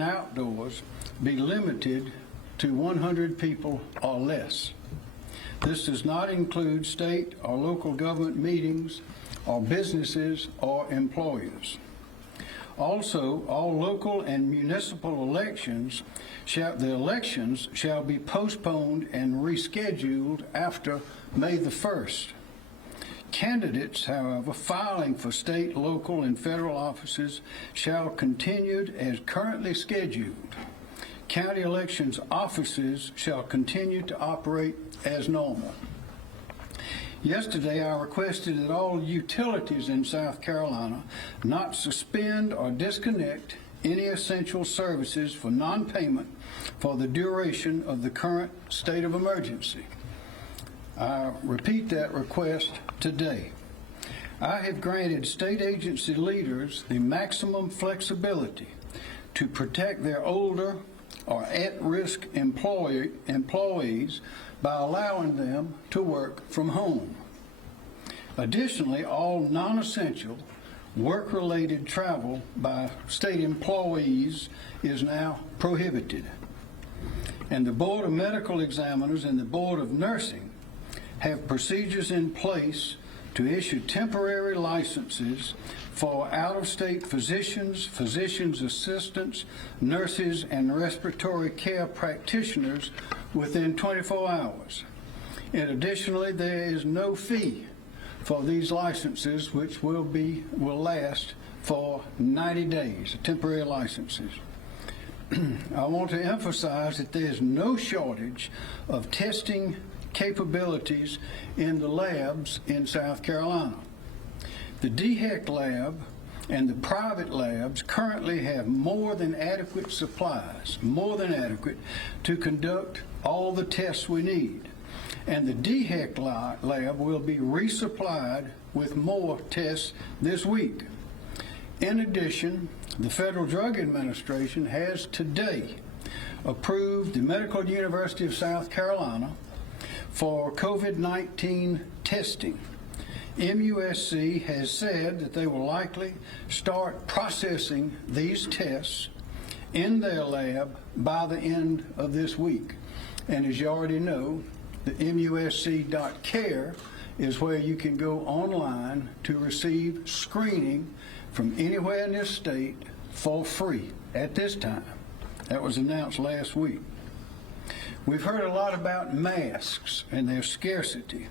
outdoors be limited to 100 people or less. This does not include state or local government meetings or businesses or employers. Also, all local and municipal elections shall be postponed and rescheduled after May the 1st. Candidates, however, filing for state, local, and federal offices shall continue as currently scheduled. County elections offices shall continue to operate as normal. Yesterday, I requested that all utilities in South Carolina not suspend or disconnect any essential services for non-payment for the duration of the current state of emergency. I repeat that request today. I have granted state agency leaders the maximum flexibility to protect their older or at-risk employees by allowing them to work from home. Additionally, all non-essential work-related travel by state employees is now prohibited. And the Board of Medical Examiners and the Board of Nursing have procedures in place to issue temporary licenses for out-of-state physicians, physician's assistants, nurses, and respiratory care practitioners within 24 hours. And additionally, there is no fee for these licenses, which will last for 90 days, temporary licenses. I want to emphasize that there is no shortage of testing capabilities in the labs in South Carolina. The DHEC lab and the private labs currently have more than adequate supplies, more than adequate, to conduct all the tests we need. And the DHEC lab will be resupplied with more tests this week. In addition, the Federal Drug Administration has today approved the Medical University of South Carolina for COVID-19 testing. MUSC has said that they will likely start processing these tests in their lab by the end of this week. And as you already know, the MUSC.care is where you can go online to receive screening from anywhere in this state for free at this time. That was announced last week. We've heard a lot about masks and their scarcity.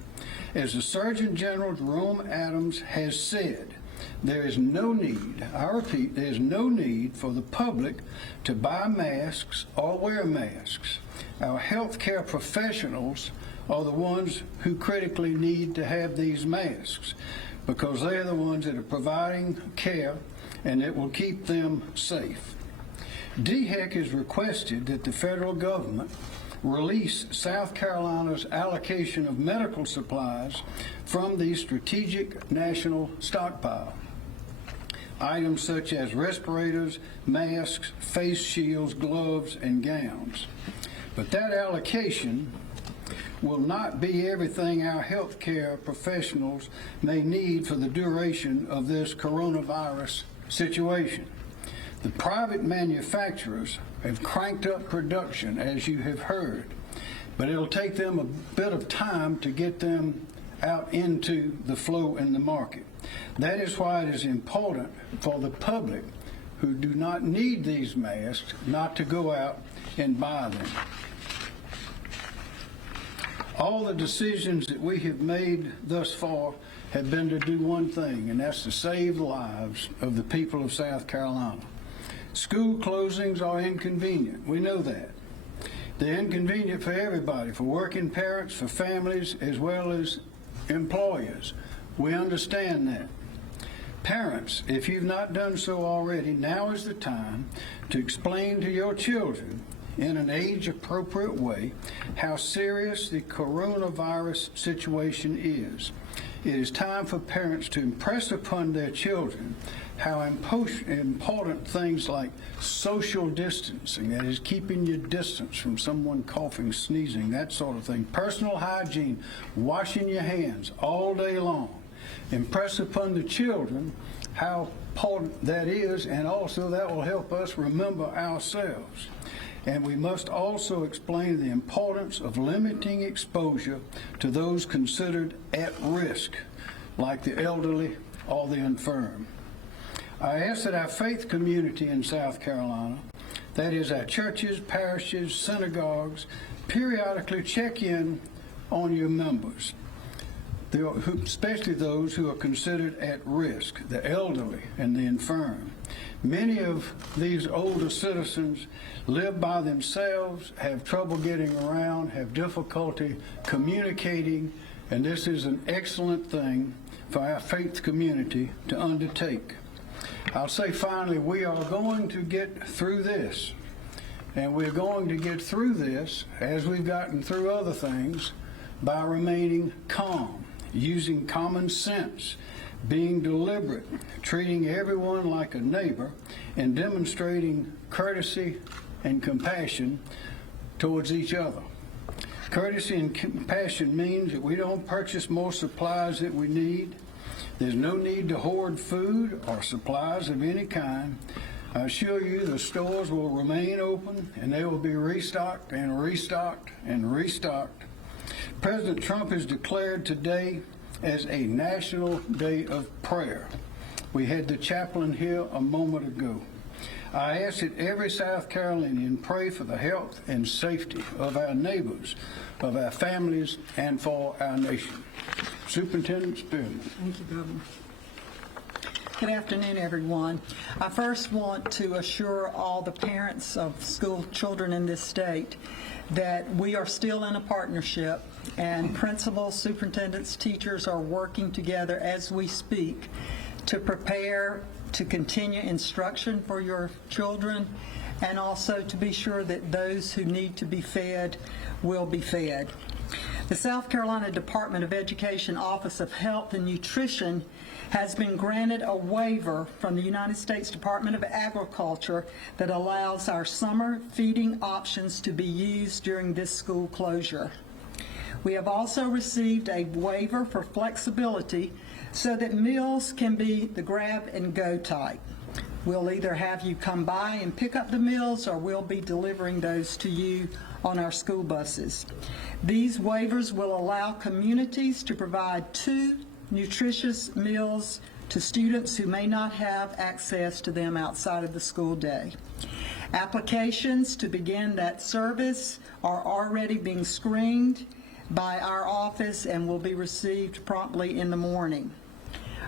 As the Surgeon General Jerome Adams has said, there is no need, I repeat, there is no need for the public to buy masks or wear masks. Our healthcare professionals are the ones who critically need to have these masks because they're the ones that are providing care and it will keep them safe. DHEC has requested that the federal government release South Carolina's allocation of medical supplies from the strategic national stockpile. Items such as respirators, masks, face shields, gloves, and gowns. But that allocation will not be everything our healthcare professionals may need for the duration of this coronavirus situation. The private manufacturers have cranked up production, as you have heard, but it'll take them a bit of time to get them out into the flow in the market. That is why it is important for the public who do not need these masks not to go out and buy them. All the decisions that we have made thus far have been to do one thing, and that's to save the lives of the people of South Carolina. School closings are inconvenient. We know that. They're inconvenient for everybody, for working parents, for families, as well as employers. We understand that. Parents, if you've not done so already, now is the time to explain to your children in an age-appropriate way how serious the coronavirus situation is. It is time for parents to impress upon their children how important things like social distancing, that is keeping your distance from someone coughing, sneezing, that sort of thing, personal hygiene, washing your hands all day long. Impress upon the children how important that is, and also that will help us remember ourselves. And we must also explain the importance of limiting exposure to those considered at risk, like the elderly or the infirm. I ask that our faith community in South Carolina, that is our churches, parishes, synagogues, periodically check in on your members, especially those who are considered at risk, the elderly and the infirm. Many of these older citizens live by themselves, have trouble getting around, have difficulty communicating, and this is an excellent thing for our faith community to undertake. I'll say finally, we are going to get through this, and we're going to get through this, as we've gotten through other things, by remaining calm, using common sense, being deliberate, treating everyone like a neighbor, and demonstrating courtesy and compassion towards each other. Courtesy and compassion means that we don't purchase more supplies that we need. There's no need to hoard food or supplies of any kind. I assure you the stores will remain open, and they will be restocked and restocked and restocked. President Trump has declared today as a National Day of Prayer. We had the chaplain here a moment ago. I ask that every South Carolinian pray for the health and safety of our neighbors, of our families, and for our nation. Superintendent Spearman. Thank you, Governor. Good afternoon, everyone. I first want to assure all the parents of school children in this state that we are still in a partnership, and principals, superintendents, teachers are working together as we speak to prepare to continue instruction for your children, and also to be sure that those who need to be fed will be fed. The South Carolina Department of Education Office of Health and Nutrition has been granted a waiver from the United States Department of Agriculture that allows our summer feeding options to be used during this school closure. We have also received a waiver for flexibility so that meals can be the grab and go type. We'll either have you come by and pick up the meals, or we'll be delivering those to you on our school buses. These waivers will allow communities to provide 2 nutritious meals to students who may not have access to them outside of the school day. Applications to begin that service are already being screened by our office and will be received promptly in the morning.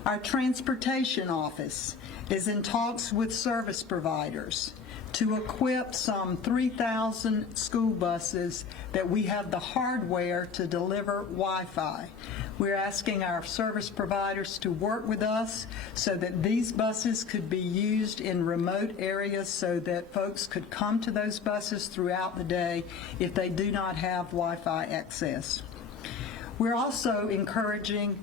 Our transportation office is in talks with service providers to equip some 3,000 school buses that we have the hardware to deliver Wi-Fi. We're asking our service providers to work with us so that these buses could be used in remote areas so that folks could come to those buses throughout the day if they do not have Wi-Fi access. We're also encouraging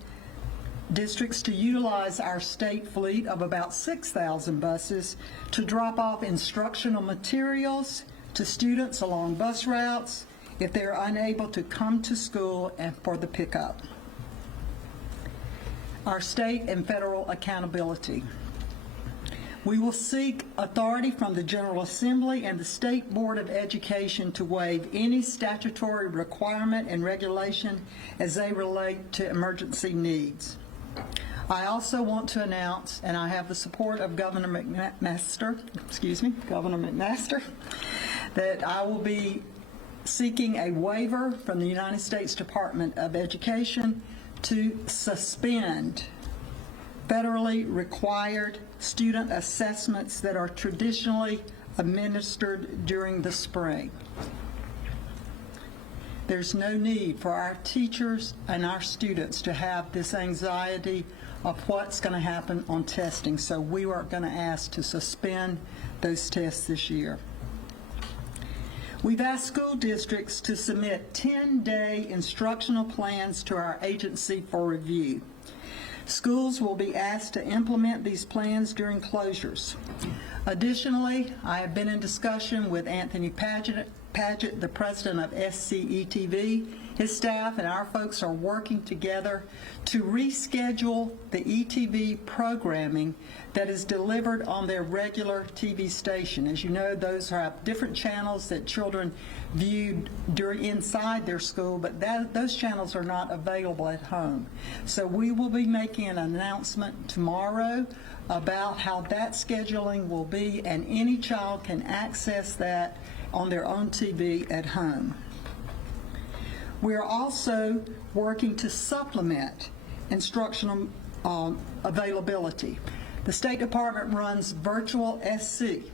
districts to utilize our state fleet of about 6,000 buses to drop off instructional materials to students along bus routes if they're unable to come to school and for the pickup. Our state and federal accountability. We will seek authority from the General Assembly and the State Board of Education to waive any statutory requirement and regulation as they relate to emergency needs. I also want to announce, and I have the support of Governor McMaster, that I will be seeking a waiver from the United States Department of Education to suspend federally required student assessments that are traditionally administered during the spring. There's no need for our teachers and our students to have this anxiety of what's going to happen on testing, so we are going to ask to suspend those tests this year. We've asked school districts to submit 10-day instructional plans to our agency for review. Schools will be asked to implement these plans during closures. Additionally, I have been in discussion with Anthony Paget, the president of SCETV. His staff and our folks are working together to reschedule the ETV programming that is delivered on their regular TV station. As you know, those have different channels that children view inside their school, but those channels are not available at home. So we will be making an announcement tomorrow about how that scheduling will be, and any child can access that on their own TV at home. We are also working to supplement instructional availability. The State Department runs Virtual SC.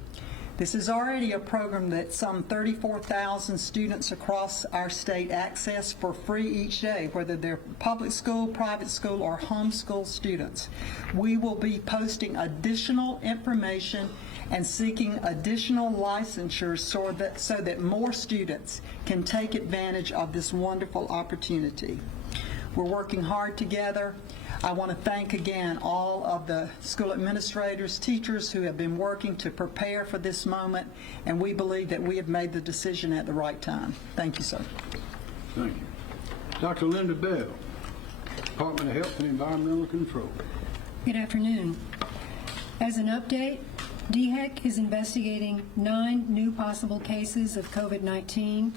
This is already a program that some 34,000 students across our state access for free each day, whether they're public school, private school, or homeschool students. We will be posting additional information and seeking additional licensures so that more students can take advantage of this wonderful opportunity. We're working hard together. I want to thank again all of the school administrators, teachers who have been working to prepare for this moment, and we believe that we have made the decision at the right time. Thank you, sir. Thank you. Dr. Linda Bell, Department of Health and Environmental Control. Good afternoon. As an update, DHEC is investigating 9 new possible cases of COVID-19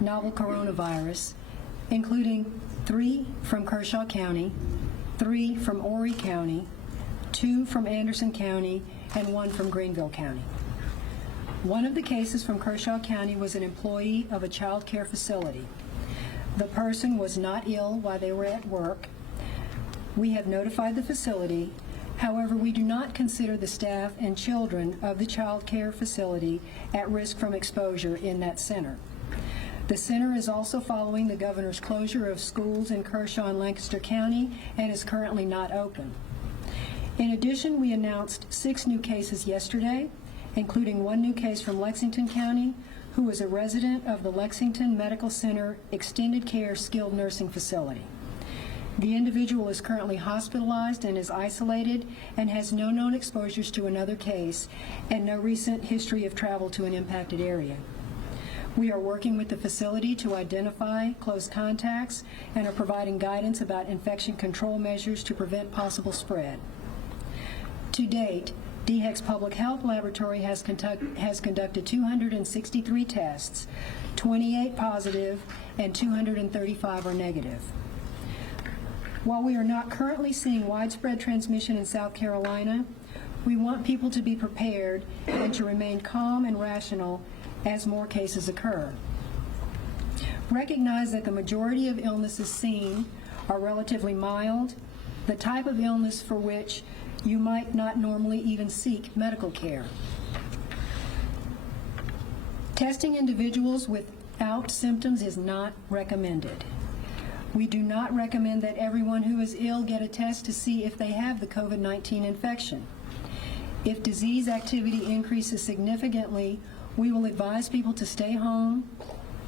novel coronavirus, including 3 from Kershaw County, 3 from Horry County, 2 from Anderson County, and 1 from Greenville County. One of the cases from Kershaw County was an employee of a child care facility. The person was not ill while they were at work. We have notified the facility. However, we do not consider the staff and children of the child care facility at risk from exposure in that center. The center is also following the governor's closure of schools in Kershaw and Lancaster County and is currently not open. In addition, we announced 6 new cases yesterday, including 1 new case from Lexington County, who was a resident of the Lexington Medical Center Extended Care Skilled Nursing Facility. The individual is currently hospitalized and is isolated and has no known exposures to another case and no recent history of travel to an impacted area. We are working with the facility to identify close contacts and are providing guidance about infection control measures to prevent possible spread. To date, DHEC's Public Health Laboratory has conducted 263 tests, 28 positive and 235 are negative. While we are not currently seeing widespread transmission in South Carolina, we want people to be prepared and to remain calm and rational as more cases occur. Recognize that the majority of illnesses seen are relatively mild, the type of illness for which you might not normally even seek medical care. Testing individuals without symptoms is not recommended. We do not recommend that everyone who is ill get a test to see if they have the COVID-19 infection. If disease activity increases significantly, we will advise people to stay home,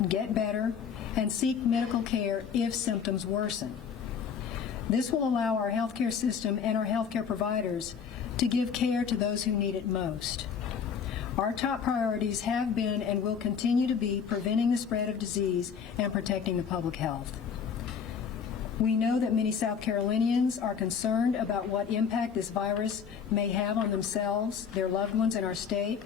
get better, and seek medical care if symptoms worsen. This will allow our healthcare system and our healthcare providers to give care to those who need it most. Our top priorities have been and will continue to be preventing the spread of disease and protecting the public health. We know that many South Carolinians are concerned about what impact this virus may have on themselves, their loved ones, and our state.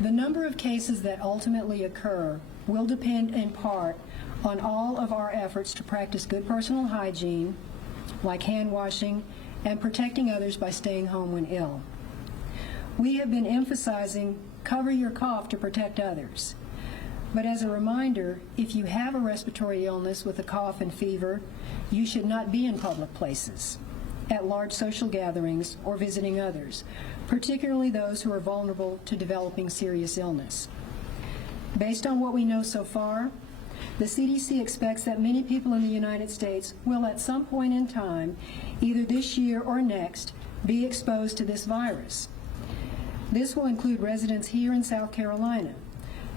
The number of cases that ultimately occur will depend in part on all of our efforts to practice good personal hygiene, like hand washing, and protecting others by staying home when ill. We have been emphasizing cover your cough to protect others. But as a reminder, if you have a respiratory illness with a cough and fever, you should not be in public places, at large social gatherings, or visiting others, particularly those who are vulnerable to developing serious illness. Based on what we know so far, the CDC expects that many people in the United States will at some point in time, either this year or next, be exposed to this virus. This will include residents here in South Carolina.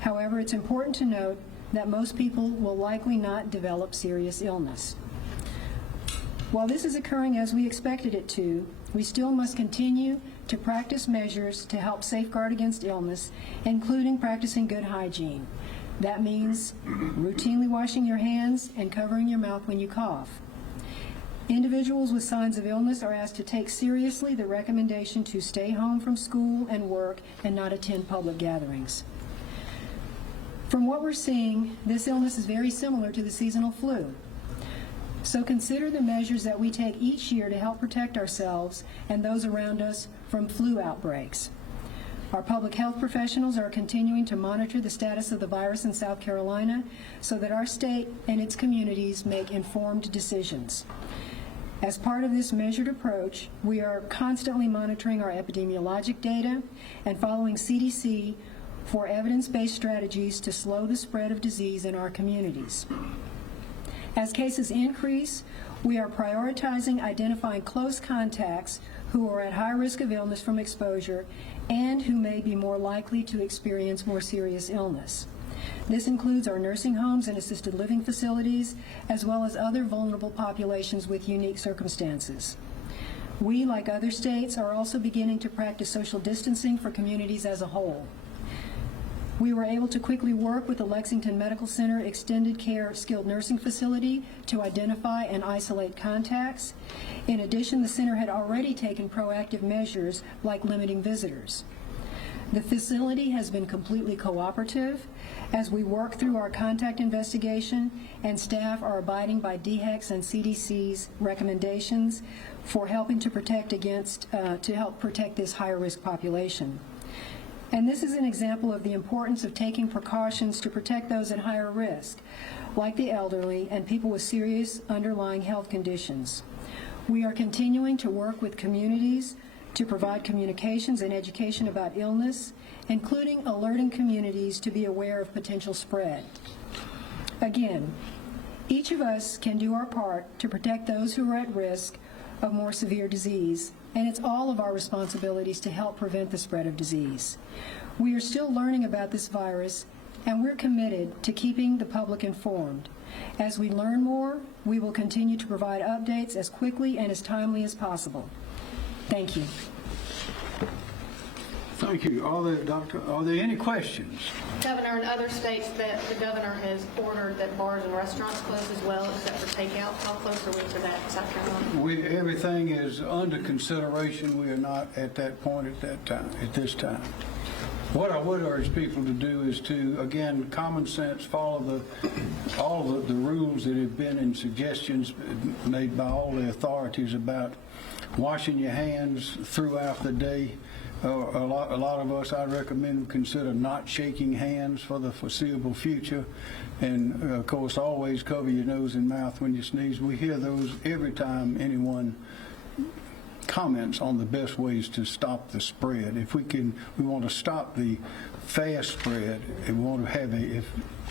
However, it's important to note that most people will likely not develop serious illness. While this is occurring as we expected it to, we still must continue to practice measures to help safeguard against illness, including practicing good hygiene. That means routinely washing your hands and covering your mouth when you cough. Individuals with signs of illness are asked to take seriously the recommendation to stay home from school and work and not attend public gatherings. From what we're seeing, this illness is very similar to the seasonal flu. So consider the measures that we take each year to help protect ourselves and those around us from flu outbreaks. Our public health professionals are continuing to monitor the status of the virus in South Carolina so that our state and its communities make informed decisions. As part of this measured approach, we are constantly monitoring our epidemiologic data and following CDC for evidence-based strategies to slow the spread of disease in our communities. As cases increase, we are prioritizing identifying close contacts who are at high risk of illness from exposure and who may be more likely to experience more serious illness. This includes our nursing homes and assisted living facilities, as well as other vulnerable populations with unique circumstances. We, like other states, are also beginning to practice social distancing for communities as a whole. We were able to quickly work with the Lexington Medical Center Extended Care Skilled Nursing Facility to identify and isolate contacts. In addition, the center had already taken proactive measures like limiting visitors. The facility has been completely cooperative as we work through our contact investigation, and staff are abiding by DHEC's and CDC's recommendations for helping to help protect this higher risk population. And this is an example of the importance of taking precautions to protect those at higher risk, like the elderly and people with serious underlying health conditions. We are continuing to work with communities to provide communications and education about illness, including alerting communities to be aware of potential spread. Again, each of us can do our part to protect those who are at risk of more severe disease, and it's all of our responsibilities to help prevent the spread of disease. We are still learning about this virus, and we're committed to keeping the public informed. As we learn more, we will continue to provide updates as quickly and as timely as possible. Thank you. Thank you. Are there any questions? Governor, in other states that the governor has ordered that bars and restaurants close as well, except for takeout, how close are we to that in South Carolina? Everything is under consideration. We are not at that point at this time. What I would urge people to do is to, again, common sense, follow all of the rules that have been in suggestions made by all the authorities about washing your hands throughout the day. A lot of us, I recommend, consider not shaking hands for the foreseeable future. And, of course, always cover your nose and mouth when you sneeze. We hear those every time anyone comments on the best ways to stop the spread. If we want to stop the fast spread, and we want to have if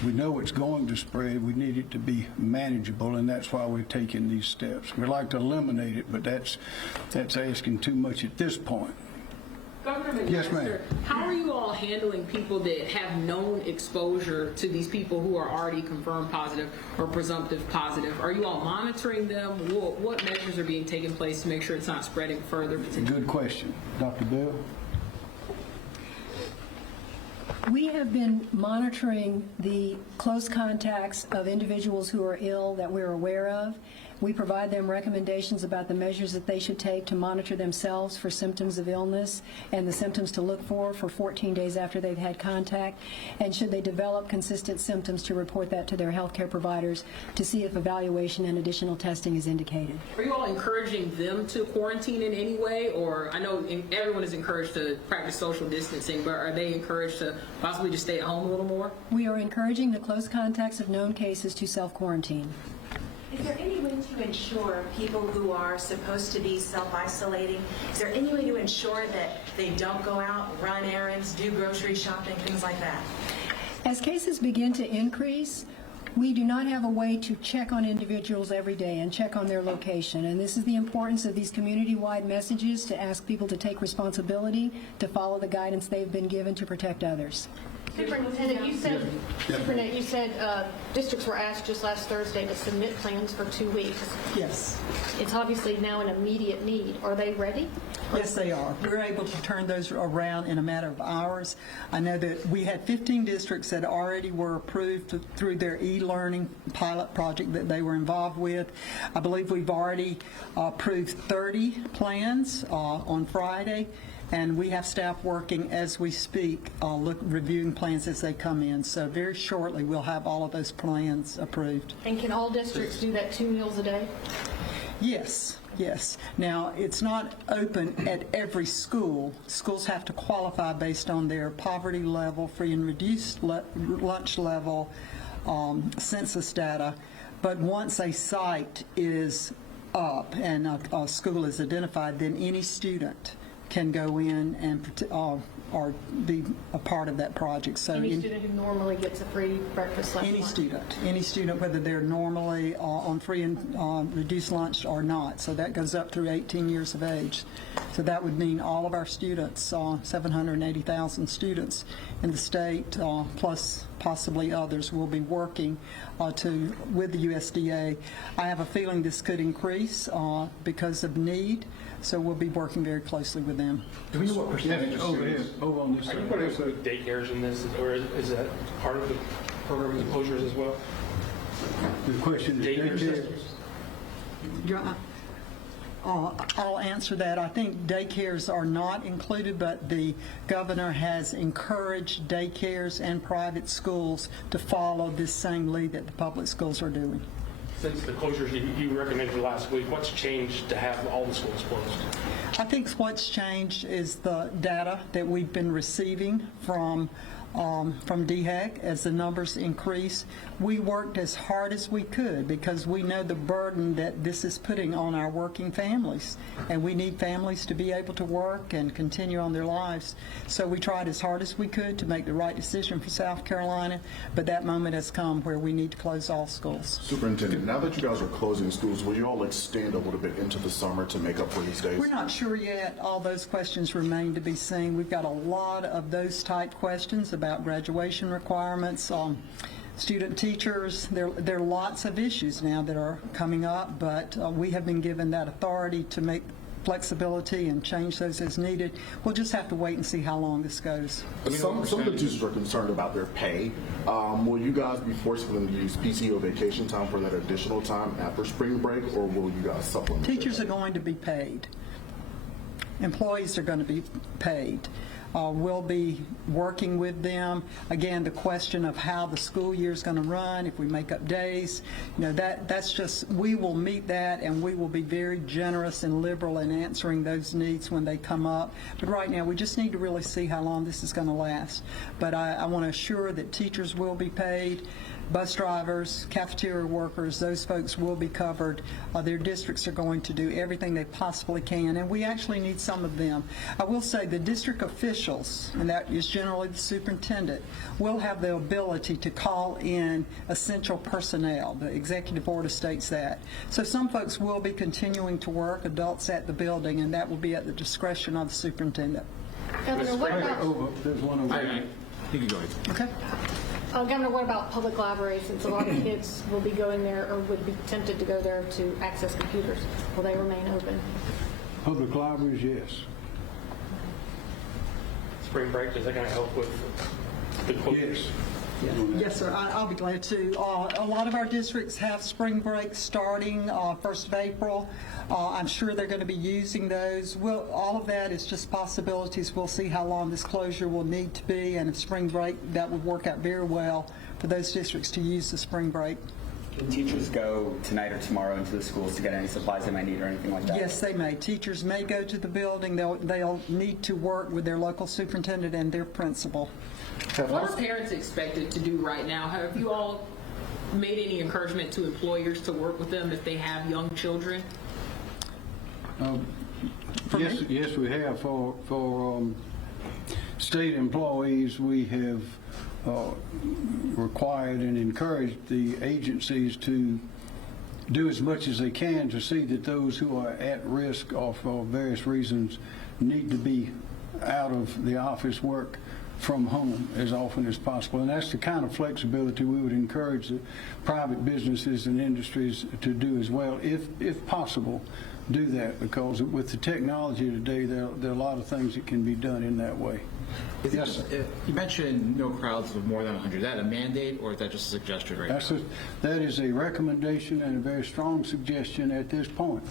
we know it's going to spread, we need it to be manageable, and that's why we're taking these steps. We'd like to eliminate it, but that's asking too much at this point. Governor McMaster, Yes, ma'am. how are you all handling people that have known exposure to these people who are already confirmed positive or presumptive positive? Are you all monitoring them? What measures are being taken place to make sure it's not spreading further? Good question. Dr. Bell? We have been monitoring the close contacts of individuals who are ill that we're aware of. We provide them recommendations about the measures that they should take to monitor themselves for symptoms of illness and the symptoms to look for 14 days after they've had contact. And should they develop consistent symptoms, to report that to their healthcare providers to see if evaluation and additional testing is indicated. Are you all encouraging them to quarantine in any way? Or I know everyone is encouraged to practice social distancing, but are they encouraged to possibly just stay at home a little more? We are encouraging the close contacts of known cases to self-quarantine. Is there any way to ensure people who are supposed to be self-isolating, is there any way to ensure that they don't go out, run errands, do grocery shopping, things like that? As cases begin to increase, we do not have a way to check on individuals every day and check on their location. And this is the importance of these community-wide messages to ask people to take responsibility, to follow the guidance they've been given to protect others. Superintendent, you said districts were asked just last Thursday to submit plans for 2 weeks. Yes. It's obviously now an immediate need. Are they ready? Yes, they are. We're able to turn those around in a matter of hours. I know that we had 15 districts that already were approved through their e-learning pilot project that they were involved with. I believe we've already approved 30 plans on Friday, and we have staff working as we speak, reviewing plans as they come in. So very shortly, we'll have all of those plans approved. And can all districts do that 2 meals a day? Yes, yes. Now, it's not open at every school. Schools have to qualify based on their poverty level, free and reduced lunch level, census data. But once a site is up and a school is identified, then any student can go in and or be a part of that project. So Any student who normally gets a free breakfast, lunch, any student, whether they're normally on free and reduced lunch or not. So that goes up through 18 years of age. So that would mean all of our students, 780,000 students in the state, plus possibly others, will be working with the USDA. I have a feeling this could increase because of need. So we'll be working very closely with them. Do we know what percentage of Over students? here, over on this Are you side. going to include daycares in this, or is that part of the program of closures as well? The question is, Daycare daycare. systems? I'll answer that. I think daycares are not included, but the governor has encouraged daycares and private schools to follow this same lead that the public schools are doing. Since the closures you recommended last week, what's changed to have all the schools closed? I think what's changed is the data that we've been receiving from DHEC as the numbers increase. We worked as hard as we could because we know the burden that this is putting on our working families, and we need families to be able to work and continue on their lives. So we tried as hard as we could to make the right decision for South Carolina, but that moment has come where we need to close all schools. Superintendent, now that you guys are closing schools, will you all extend a little bit into the summer to make up for these days? We're not sure yet. All those questions remain to be seen. We've got a lot of those type questions about graduation requirements, student teachers. There are lots of issues now that are coming up, but we have been given that authority to make flexibility and change those as needed. We'll just have to wait and see how long this goes. Some of the teachers are concerned about their pay. Will you guys be forcing them to use PTO vacation time for that additional time after spring break, or will you guys supplement it? Teachers are going to be paid. Employees are going to be paid. We'll be working with them. Again, the question of how the school year is going to run, if we make up days, that's just, we will meet that, and we will be very generous and liberal in answering those needs when they come up. But right now, we just need to really see how long this is going to last. But I want to assure that teachers will be paid. Bus drivers, cafeteria workers, those folks will be covered. Their districts are going to do everything they possibly can, and we actually need some of them. I will say the district officials, and that is generally the superintendent, will have the ability to call in essential personnel. The executive order states that. So some folks will be continuing to work, adults at the building, and that will be at the discretion of the superintendent. Governor, what about, There's one over there. You can go ahead. Okay? Governor, what about public libraries? Since a lot of kids will be going there or would be tempted to go there to access computers, will they remain open? Public libraries, yes. Spring break, is that going to help with the closures? Yes. Yes, sir. I'll be glad to. A lot of our districts have spring break starting 1st of April. I'm sure they're going to be using those. All of that is just possibilities. We'll see how long this closure will need to be, and if spring break, that would work out very well for those districts to use the spring break. Can teachers go tonight or tomorrow into the schools to get any supplies they might need or anything like that? Yes, they may. Teachers may go to the building. They'll need to work with their local superintendent and their principal. What are parents expected to do right now? Have you all made any encouragement to employers to work with them if they have young children? Yes, we have. For state employees, we have required and encouraged the agencies to do as much as they can to see that those who are at risk or for various reasons need to be out of the office work from home as often as possible. And that's the kind of flexibility we would encourage the private businesses and industries to do as well, if possible. Do that, because with the technology today, there are a lot of things that can be done in that way. Yes, sir. You mentioned no crowds of more than 100. Is that a mandate, or is that just a suggestion right now? That is a recommendation and a very strong suggestion at this point.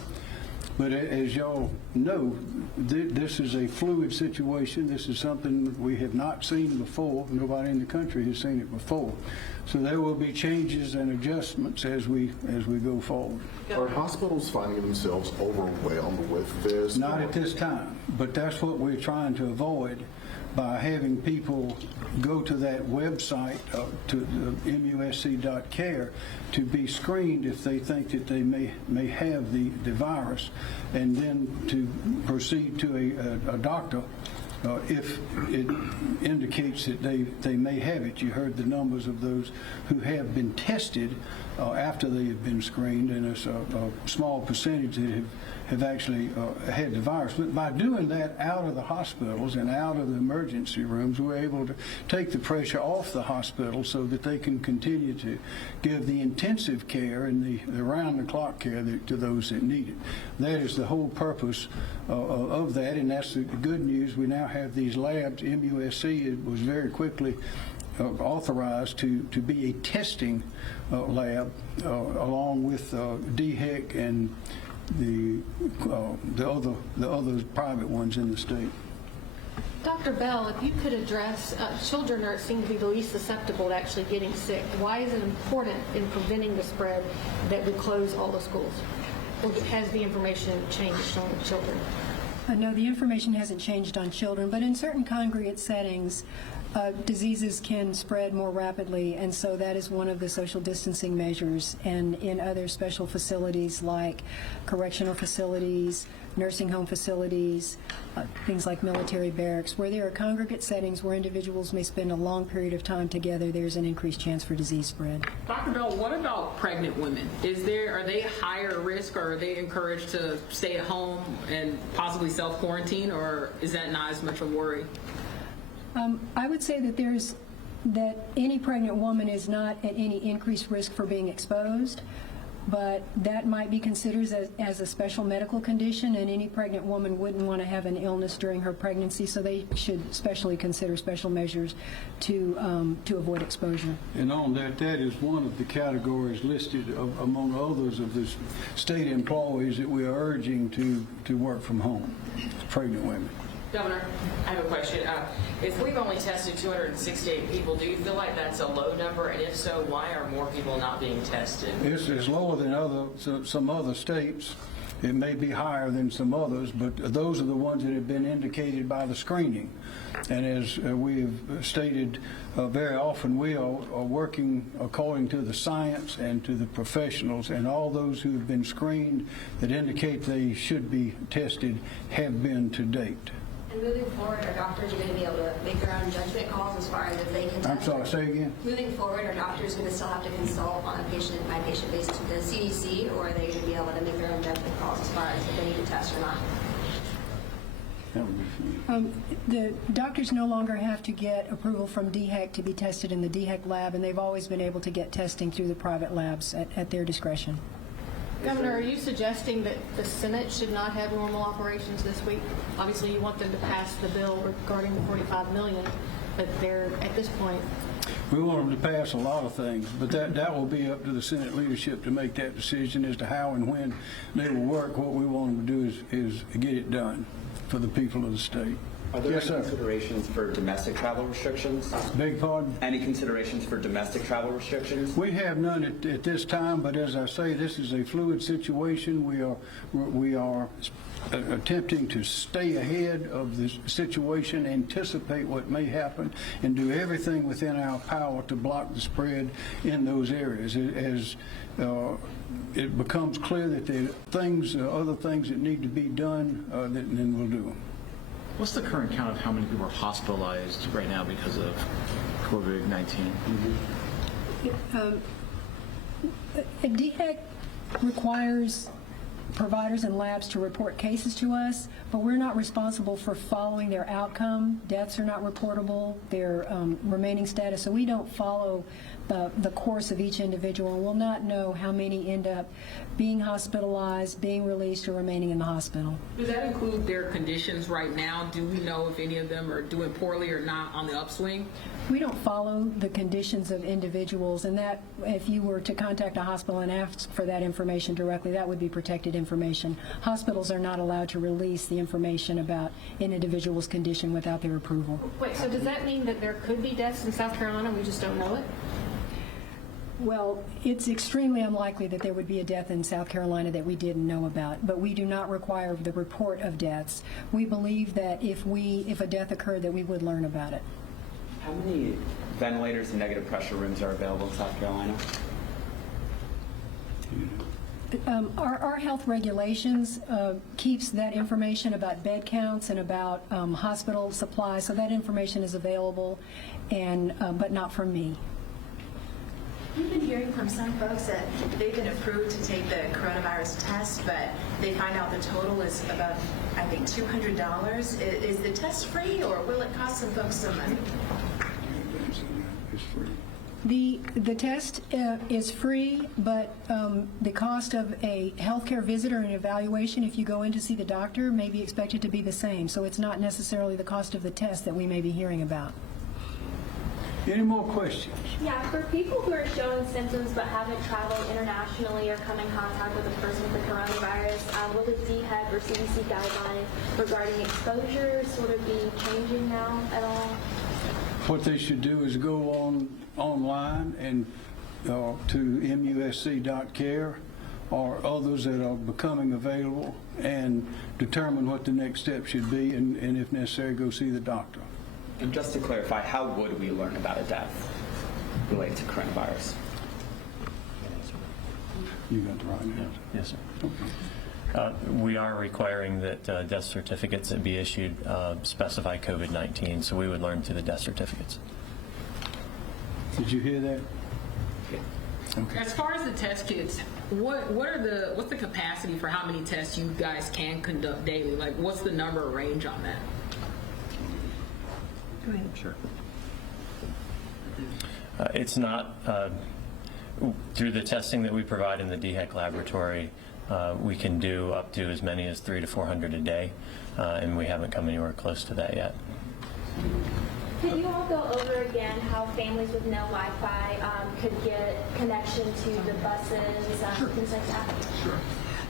But as y'all know, this is a fluid situation. This is something we have not seen before. Nobody in the country has seen it before. So there will be changes and adjustments as we go forward. Are hospitals finding themselves overwhelmed with this? Not at this time, but that's what we're trying to avoid by having people go to that website, to musc.care, to be screened if they think that they may have the virus, and then to proceed to a doctor if it indicates that they may have it. You heard the numbers of those who have been tested after they have been screened, and it's a small percentage that have actually had the virus. But by doing that out of the hospitals and out of the emergency rooms, we're able to take the pressure off the hospital so that they can continue to give the intensive care and the round-the-clock care to those that need it. That is the whole purpose of that, and that's the good news. We now have these labs. MUSC was very quickly authorized to be a testing lab along with DHEC and the other private ones in the state. Dr. Bell, if you could address, children seem to be the least susceptible to actually getting sick. Why is it important in preventing the spread that we close all the schools? Or has the information changed on children? No, the information hasn't changed on children, but in certain congregate settings, diseases can spread more rapidly, and so that is one of the social distancing measures. And in other special facilities like correctional facilities, nursing home facilities, things like military barracks, where there are congregate settings where individuals may spend a long period of time together, there's an increased chance for disease spread. Dr. Bell, what about pregnant women? Are they higher risk, or are they encouraged to stay at home and possibly self-quarantine, or is that not as much a worry? I would say that any pregnant woman is not at any increased risk for being exposed, but that might be considered as a special medical condition, and any pregnant woman wouldn't want to have an illness during her pregnancy, so they should especially consider special measures to avoid exposure. And on that is one of the categories listed among others of the state employees that we are urging to work from home, pregnant women. Governor, I have a question. If we've only tested 268 people, do you feel like that's a low number? And if so, why are more people not being tested? It's lower than some other states. It may be higher than some others, but those are the ones that have been indicated by the screening. And as we have stated very often, we are working according to the science and to the professionals, and all those who have been screened that indicate they should be tested have been to date. And moving forward, are doctors going to be able to make their own judgment calls as far as if they can test? I'm sorry, say again? Moving forward, are doctors going to still have to consult on a patient-by-patient basis with the CDC, or are they going to be able to make their own judgment calls as far as if they need to test or not? The doctors no longer have to get approval from DHEC to be tested in the DHEC lab, and they've always been able to get testing through the private labs at their discretion. Governor, are you suggesting that the Senate should not have normal operations this week? Obviously, you want them to pass the bill regarding the $45 million, but they're, at this point... We want them to pass a lot of things, but that will be up to the Senate leadership to make that decision as to how and when they will work. What we want them to do is get it done for the people of the state. Are there Yes, any sir. considerations for domestic travel restrictions? Beg pardon? Any considerations for domestic travel restrictions? We have none at this time, but as I say, this is a fluid situation. We are attempting to stay ahead of this situation, anticipate what may happen, and do everything within our power to block the spread in those areas. As it becomes clear that there are other things that need to be done, then we'll do them. What's the current count of how many people are hospitalized right now because of COVID-19? DHEC requires providers and labs to report cases to us, but we're not responsible for following their outcome. Deaths are not reportable, their remaining status, so we don't follow the course of each individual, and we'll not know how many end up being hospitalized, being released, or remaining in the hospital. Does that include their conditions right now? Do we know if any of them are doing poorly or not on the upswing? We don't follow the conditions of individuals, and that if you were to contact a hospital and ask for that information directly, that would be protected information. Hospitals are not allowed to release the information about an individual's condition without their approval. Wait, so does that mean that there could be deaths in South Carolina, we just don't know it? Well, it's extremely unlikely that there would be a death in South Carolina that we didn't know about, but we do not require the report of deaths. We believe that if a death occurred, that we would learn about it. How many ventilators and negative pressure rooms are available in South Carolina? Our health regulations keeps that information about bed counts and about hospital supplies, so that information is available, and but not from me. We've been hearing from some folks that they've been approved to take the coronavirus test, but they find out the total is about, I think, $200. Is the test free, or will it cost some folks some money? It's free. The test is free, but the cost of a healthcare visit or an evaluation, if you go in to see the doctor, may be expected to be the same. So it's not necessarily the cost of the test that we may be hearing about. Any more questions? Yeah, for people who are showing symptoms but haven't traveled internationally or come in contact with a person with the coronavirus, will the DHEC or CDC guideline regarding exposure sort of be changing now at all? What they should do is go online and to musc.care or others that are becoming available and determine what the next step should be, and if necessary, go see the doctor. And just to clarify, how would we learn about a death related to coronavirus? You got the right answer. Yes, sir. We are requiring that death certificates that be issued specify COVID-19, so we would learn through the death certificates. Did you hear that? Okay. As far as the test kits, what's the capacity for how many tests you guys can conduct daily? Like, what's the number or range on that? Go ahead. Sure. It's not through the testing that we provide in the DHEC laboratory. We can do up to as many as 300 to 400 a day, and we haven't come anywhere close to that yet. Could you all go over again how families with no Wi-Fi could get connection to the buses, things like that? Sure.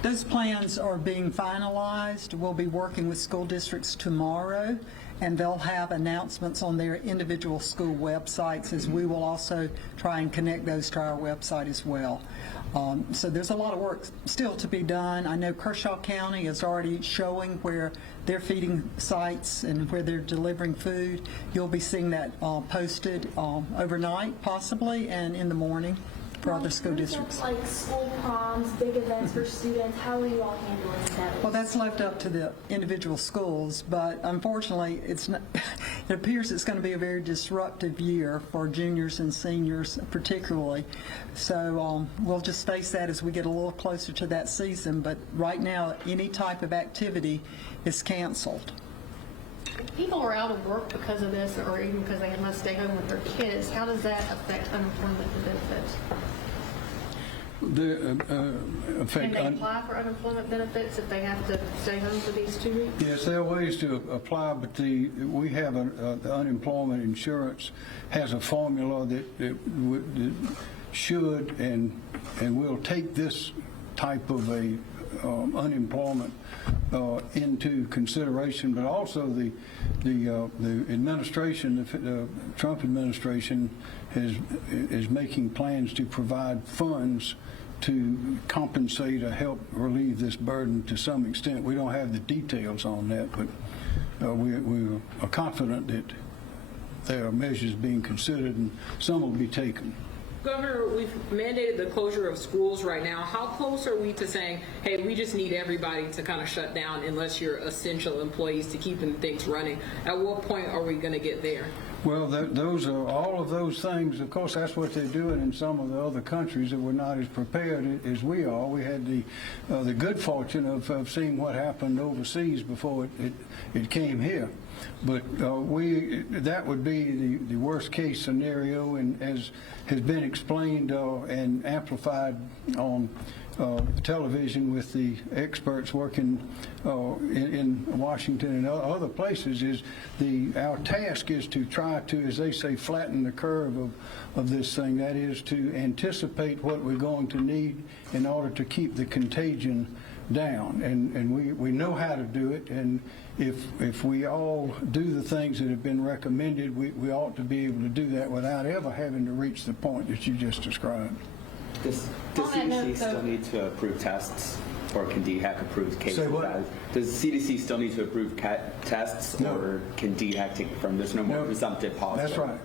Those plans are being finalized. We'll be working with school districts tomorrow, and they'll have announcements on their individual school websites, as we will also try and connect those to our website as well. So there's a lot of work still to be done. I know Kershaw County is already showing where they're feeding sites and where they're delivering food. You'll be seeing that posted overnight, possibly, and in the morning for other school districts. Like school proms, big events for students, how are you all handling that? Well, that's left up to the individual schools, but unfortunately, it's not, it appears it's going to be a very disruptive year for juniors and seniors particularly. So we'll just face that as we get a little closer to that season, but right now, any type of activity is canceled. If people are out of work because of this, or even because they must stay home with their kids, how does that affect unemployment benefits? Can they apply for unemployment benefits if they have to stay home for these 2 weeks? Yes, there are ways to apply, but we have the unemployment insurance has a formula that should and will take this type of a unemployment into consideration, but also the administration, the Trump administration, is making plans to provide funds to compensate or help relieve this burden to some extent. We don't have the details on that, but we are confident that there are measures being considered and some will be taken. Governor, we've mandated the closure of schools right now. How close are we to saying, hey, we just need everybody to kind of shut down unless you're essential employees to keeping things running? At what point are we going to get there? Well, those are all of those things. Of course, that's what they're doing in some of the other countries that were not as prepared as we are. We had the good fortune of seeing what happened overseas before it came here. But that would be the worst case scenario, and as has been explained and amplified on television with the experts working in Washington and other places, is our task is to try to, as they say, flatten the curve of this thing. That is to anticipate what we're going to need in order to keep the contagion down, and we know how to do it, and if we all do the things that have been recommended, we ought to be able to do that without ever having to reach the point that you just described. Does On that note, CDC still though- need to approve tests, or can DHEC approve cases? Say what? Does CDC still need to approve tests, No. or can DHEC take it from? There's no more No. presumptive positive. That's right.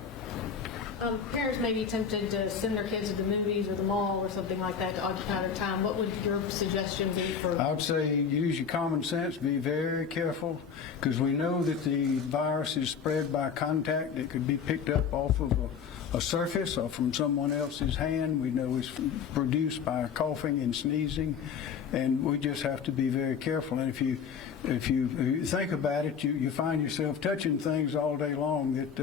Parents may be tempted to send their kids to the movies or the mall or something like that to occupy their time. What would your suggestion be for? I would say use your common sense, be very careful, because we know that the virus is spread by contact. It could be picked up off of a surface or from someone else's hand. We know it's produced by coughing and sneezing, and we just have to be very careful. And if you think about it, you find yourself touching things all day long that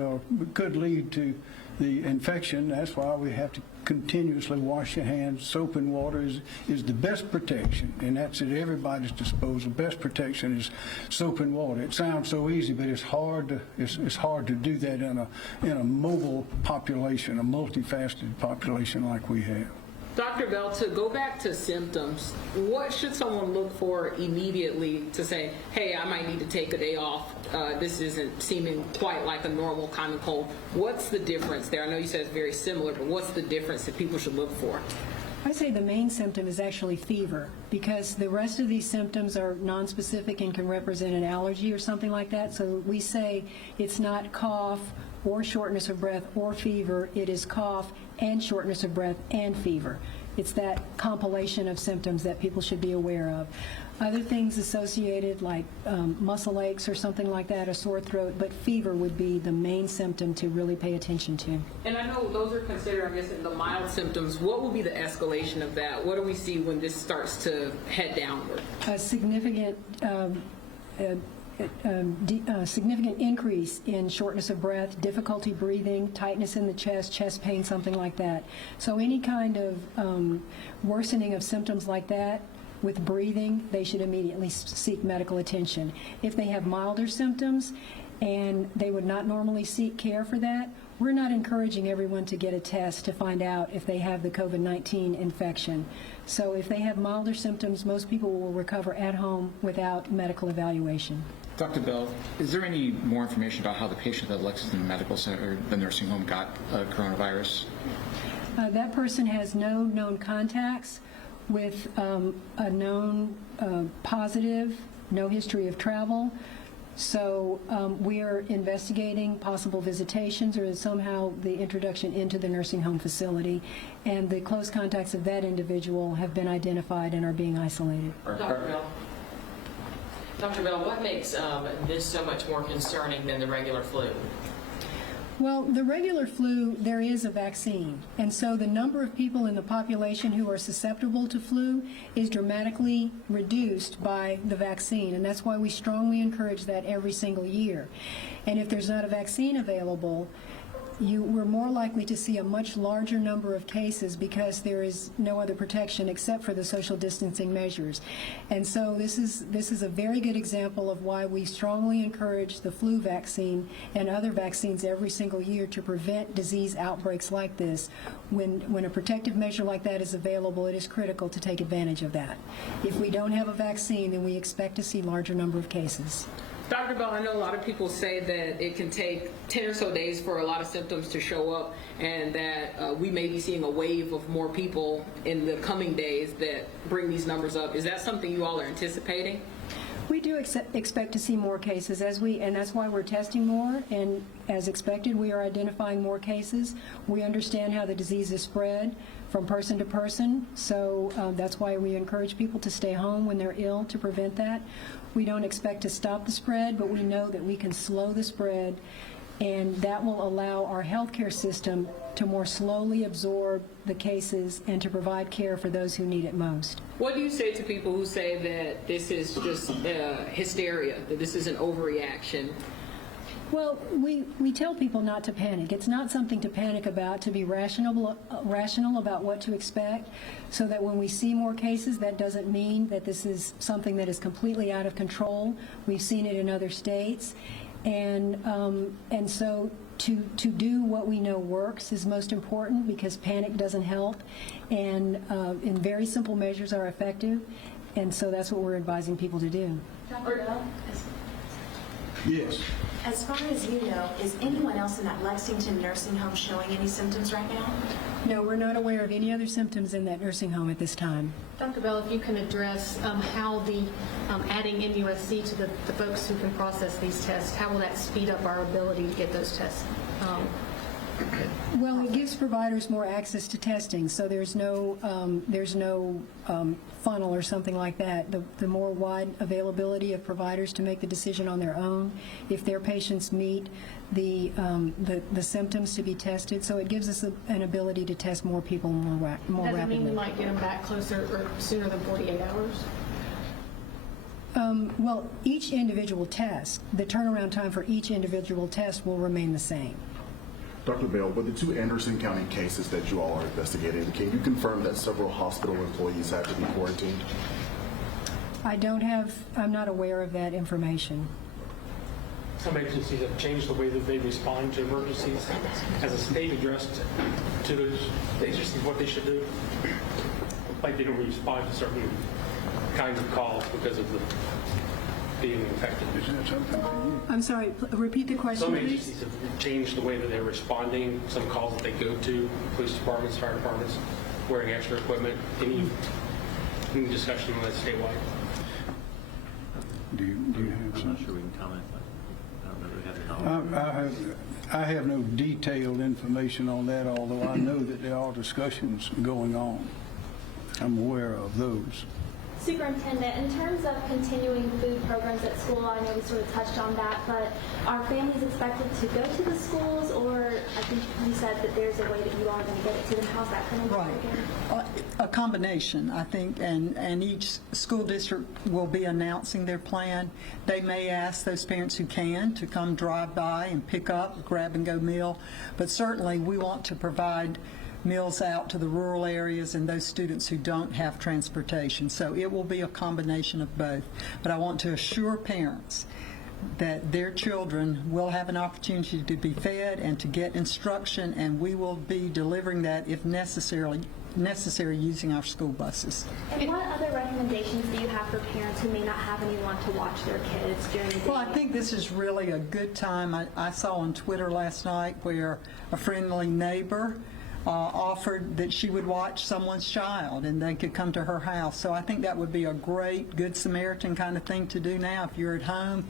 could lead to the infection. That's why we have to continuously wash your hands. Soap and water is the best protection, and that's at everybody's disposal. Best protection is soap and water. It sounds so easy, but it's hard to do that in a mobile population, a multifaceted population like we have. Dr. Bell, to go back to symptoms, what should someone look for immediately to say, hey, I might need to take a day off. This isn't seeming quite like a normal common cold. What's the difference there? I know you said it's very similar, but what's the difference that people should look for? I say the main symptom is actually fever, because the rest of these symptoms are nonspecific and can represent an allergy or something like that. So we say it's not cough or shortness of breath or fever. It is cough and shortness of breath and fever. It's that compilation of symptoms that people should be aware of. Other things associated like muscle aches or something like that, a sore throat, but fever would be the main symptom to really pay attention to. And I know those are considered, I'm guessing, the mild symptoms. What will be the escalation of that? What do we see when this starts to head downward? A significant increase in shortness of breath, difficulty breathing, tightness in the chest pain, something like that. So any kind of worsening of symptoms like that with breathing, they should immediately seek medical attention. If they have milder symptoms and they would not normally seek care for that, we're not encouraging everyone to get a test to find out if they have the COVID-19 infection. So if they have milder symptoms, most people will recover at home without medical evaluation. Dr. Bell, is there any more information about how the patient that Lexington Medical Center, the nursing home, got coronavirus? That person has no known contacts with a known positive, no history of travel. So we are investigating possible visitations or somehow the introduction into the nursing home facility, and the close contacts of that individual have been identified and are being isolated. Dr. Bell, what makes this so much more concerning than the regular flu? Well, the regular flu, there is a vaccine, and so the number of people in the population who are susceptible to flu is dramatically reduced by the vaccine, and that's why we strongly encourage that every single year. And if there's not a vaccine available, we're more likely to see a much larger number of cases because there is no other protection except for the social distancing measures. And so this is a very good example of why we strongly encourage the flu vaccine and other vaccines every single year to prevent disease outbreaks like this. When a protective measure like that is available, it is critical to take advantage of that. If we don't have a vaccine, then we expect to see larger number of cases. Dr. Bell, I know a lot of people say that it can take 10 or so days for a lot of symptoms to show up, and that we may be seeing a wave of more people in the coming days that bring these numbers up. Is that something you all are anticipating? We do expect to see more cases, and that's why we're testing more, and as expected, we are identifying more cases. We understand how the disease is spread from person to person, so that's why we encourage people to stay home when they're ill to prevent that. We don't expect to stop the spread, but we know that we can slow the spread and that will allow our healthcare system to more slowly absorb the cases and to provide care for those who need it most. What do you say to people who say that this is just hysteria, that this is an overreaction? Well, we tell people not to panic. It's not something to panic about, to be rational about what to expect, so that when we see more cases, that doesn't mean that this is something that is completely out of control. We've seen it in other states. And so to do what we know works is most important, because panic doesn't help, and very simple measures are effective, and so that's what we're advising people to do. Dr. Bell? Yes. As far as you know, is anyone else in that Lexington nursing home showing any symptoms right now? No, we're not aware of any other symptoms in that nursing home at this time. Dr. Bell, if you can address how the adding MUSC to the folks who can process these tests, how will that speed up our ability to get those tests? Well, it gives providers more access to testing, so there's no funnel or something like that. The more wide availability of providers to make the decision on their own, if their patients meet the symptoms to be tested, so it gives us an ability to test more people more rapidly. Does it mean we might get them back closer or sooner than 48 hours? Well, each individual test, the turnaround time for each individual test will remain the same. Dr. Bell, with the 2 Anderson County cases that you all are investigating, can you confirm that several hospital employees had to be quarantined? I'm not aware of that information. Some agencies have changed the way that they respond to emergencies. Has the state addressed to those agencies what they should do? Like they don't respond to certain kinds of calls because of the being infected. I'm sorry, repeat the question, Some please. agencies have changed the way that they're responding. Some calls that they go to, police departments, fire departments, wearing extra equipment. Any discussion on that statewide? Do you have some? I'm not sure we can comment. I don't know if we have the knowledge. I have no detailed information on that, although I know that there are discussions going on. I'm aware of those. Superintendent, in terms of continuing food programs at school, I know we sort of touched on that, but are families expected to go to the schools, or I think you said that there's a way that you are going to get it to them? How's that going to work again? A combination, I think, and each school district will be announcing their plan. They may ask those parents who can to come drive by and pick up, grab and go meal, but certainly we want to provide meals out to the rural areas and those students who don't have transportation. So it will be a combination of both. But I want to assure parents that their children will have an opportunity to be fed and to get instruction, and we will be delivering that if necessary using our school buses. And what other recommendations do you have for parents who may not have anyone to watch their kids during the day? Well, I think this is really a good time. I saw on Twitter last night where a friendly neighbor offered that she would watch someone's child and they could come to her house. So I think that would be a great Good Samaritan kind of thing to do now. If you're at home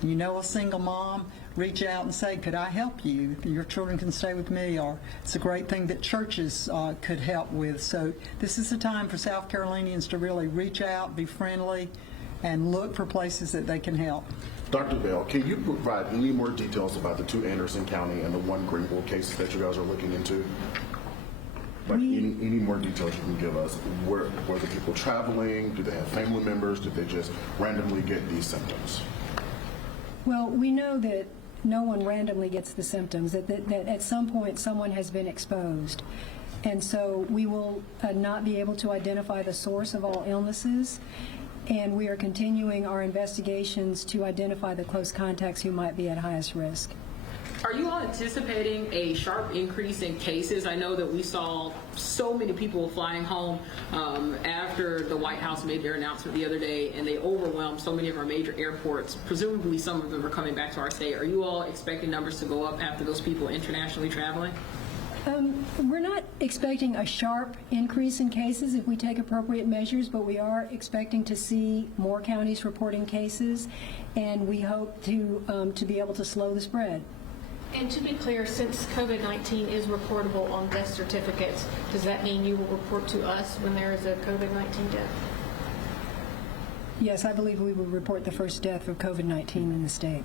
and you know a single mom, reach out and say, could I help you? Your children can stay with me. Or it's a great thing that churches could help with. So this is a time for South Carolinians to really reach out, be friendly, and look for places that they can help. Dr. Bell, can you provide any more details about the 2 Anderson County and the 1 Greenville cases that you guys are looking into? Like any more details you can give us? Were the people traveling? Do they have family members? Did they just randomly get these symptoms? Well, we know that no one randomly gets the symptoms, that at some point someone has been exposed. And so we will not be able to identify the source of all illnesses, and we are continuing our investigations to identify the close contacts who might be at highest risk. Are you all anticipating a sharp increase in cases? I know that we saw so many people flying home after the White House made their announcement the other day, and they overwhelmed so many of our major airports. Presumably some of them are coming back to our state. Are you all expecting numbers to go up after those people internationally traveling? We're not expecting a sharp increase in cases if we take appropriate measures, but we are expecting to see more counties reporting cases, and we hope to be able to slow the spread. And to be clear, since COVID-19 is reportable on death certificates, does that mean you will report to us when there is a COVID-19 death? Yes, I believe we will report the first death of COVID-19 in the state.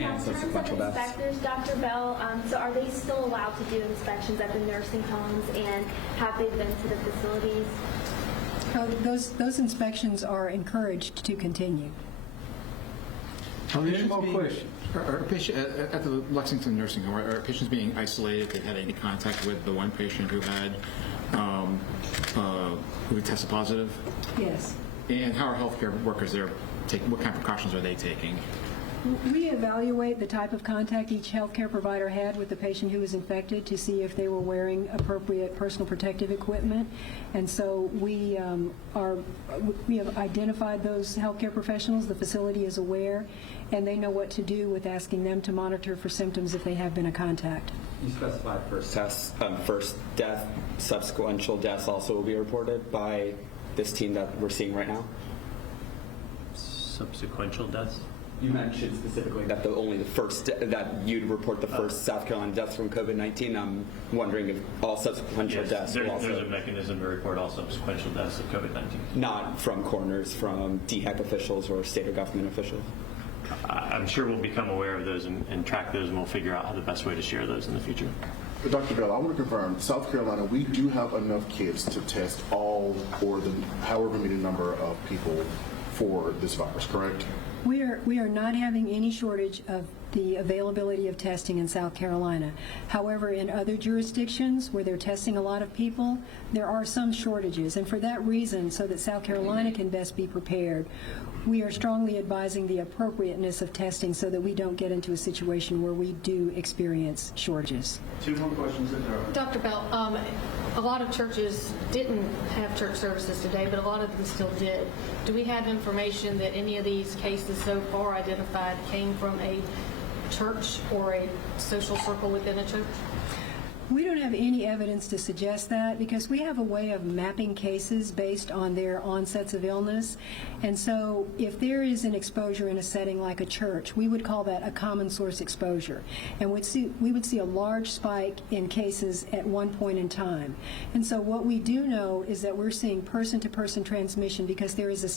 Now, in terms of subsequential deaths. inspectors, Dr. Bell, so are they still allowed to do inspections at the nursing homes, and have they been to the facilities? Those inspections are encouraged to continue. Any more questions? Are at the Lexington nursing home, are patients being isolated? They've had any contact with the one patient who had who tested positive? Yes. And how are healthcare workers there taking? What kind of precautions are they taking? We evaluate the type of contact each healthcare provider had with the patient who was infected to see if they were wearing appropriate personal protective equipment. And so we have identified those healthcare professionals. The facility is aware, and they know what to do with asking them to monitor for symptoms if they have been a contact. You specified first tests, first death, subsequential deaths also will be reported by this team that we're seeing right now? Subsequential deaths? You mentioned specifically that only the first, that you'd report the first South Carolina deaths from COVID-19. I'm wondering if all subsequential deaths will also... There's a mechanism to report all subsequential deaths of COVID-19. Not from coroners, from DHEC officials or state or government officials? I'm sure we'll become aware of those and track those, and we'll figure out how the best way to share those in the future. But Dr. Bell, I want to confirm, South Carolina, we do have enough kits to test all or the however many number of people for this virus, correct? We are not having any shortage of the availability of testing in South Carolina. However, in other jurisdictions where they're testing a lot of people, there are some shortages. And for that reason, so that South Carolina can best be prepared, we are strongly advising the appropriateness of testing so that we don't get into a situation where we do experience shortages. Two more questions in there. Dr. Bell, a lot of churches didn't have church services today, but a lot of them still did. Do we have information that any of these cases so far identified came from a church or a social circle within a church? We don't have any evidence to suggest that because we have a way of mapping cases based on their onsets of illness. And so if there is an exposure in a setting like a church, we would call that a common source exposure. And we would see a large spike in cases at one point in time. And so what we do know is that we're seeing person-to-person transmission because there is a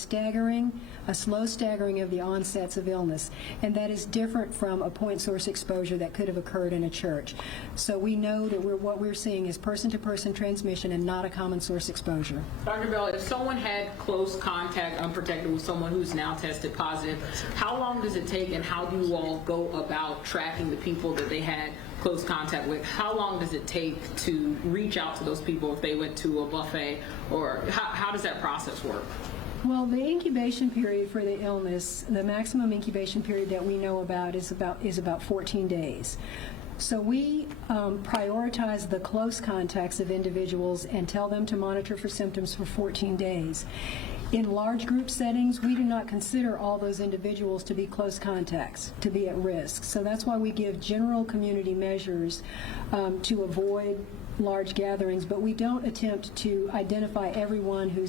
slow staggering of the onsets of illness. And that is different from a point source exposure that could have occurred in a church. So we know that what we're seeing is person-to-person transmission and not a common source exposure. Dr. Bell, if someone had close contact, unprotected, with someone who's now tested positive, how long does it take and how do you all go about tracking the people that they had close contact with? How long does it take to reach out to those people if they went to a buffet, or how does that process work? Well, the incubation period for the illness, the maximum incubation period that we know about is about 14 days. So we prioritize the close contacts of individuals and tell them to monitor for symptoms for 14 days. In large group settings, we do not consider all those individuals to be close contacts, to be at risk. So that's why we give general community measures to avoid large gatherings, but we don't attempt to identify everyone who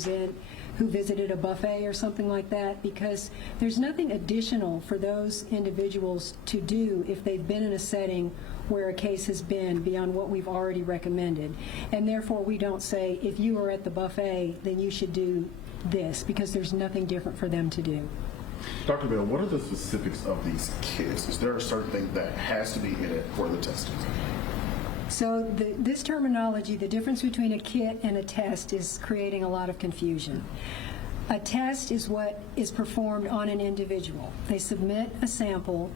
visited a buffet or something like that, because there's nothing additional for those individuals to do if they've been in a setting where a case has been beyond what we've already recommended. And therefore, we don't say, if you are at the buffet, then you should do this, because there's nothing different for them to do. Dr. Bell, what are the specifics of these kits? Is there a certain thing that has to be in it for the testing? So this terminology, the difference between a kit and a test, is creating a lot of confusion. A test is what is performed on an individual. They submit a sample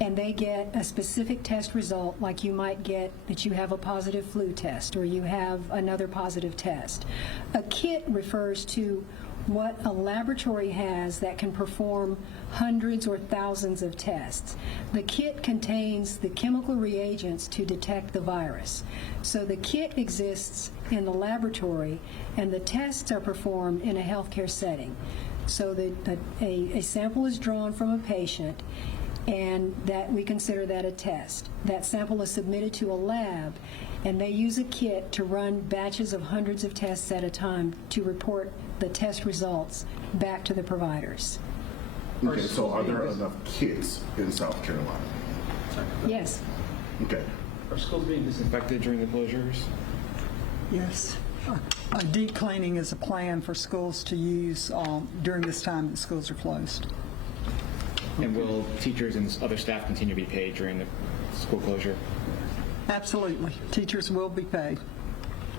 and they get a specific test result, like you might get that you have a positive flu test or you have another positive test. A kit refers to what a laboratory has that can perform hundreds or thousands of tests. The kit contains the chemical reagents to detect the virus. So the kit exists in the laboratory and the tests are performed in a healthcare setting. So that a sample is drawn from a patient and that we consider that a test. That sample is submitted to a lab and they use a kit to run batches of hundreds of tests at a time to report the test results back to the providers. Okay, so are there enough kits in South Carolina? Yes. Okay. Are schools being disinfected during the closures? Yes. Deep cleaning is a plan for schools to use during this time that schools are closed. And will teachers and other staff continue to be paid during the school closure? Absolutely. Teachers will be paid.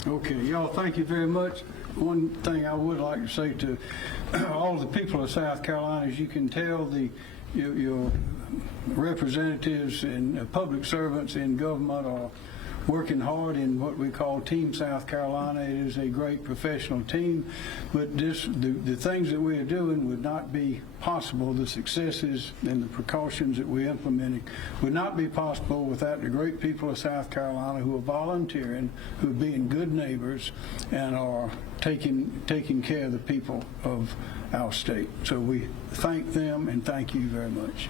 Okay, y'all, thank you very much. One thing I would like to say to all the people of South Carolina, as you can tell, your representatives and public servants in government are working hard in what we call Team South Carolina. It is a great professional team, but the things that we are doing would not be possible. The successes and the precautions that we're implementing would not be possible without the great people of South Carolina who are volunteering, who are being good neighbors, and are taking care of the people of our state. So we thank them and thank you very much.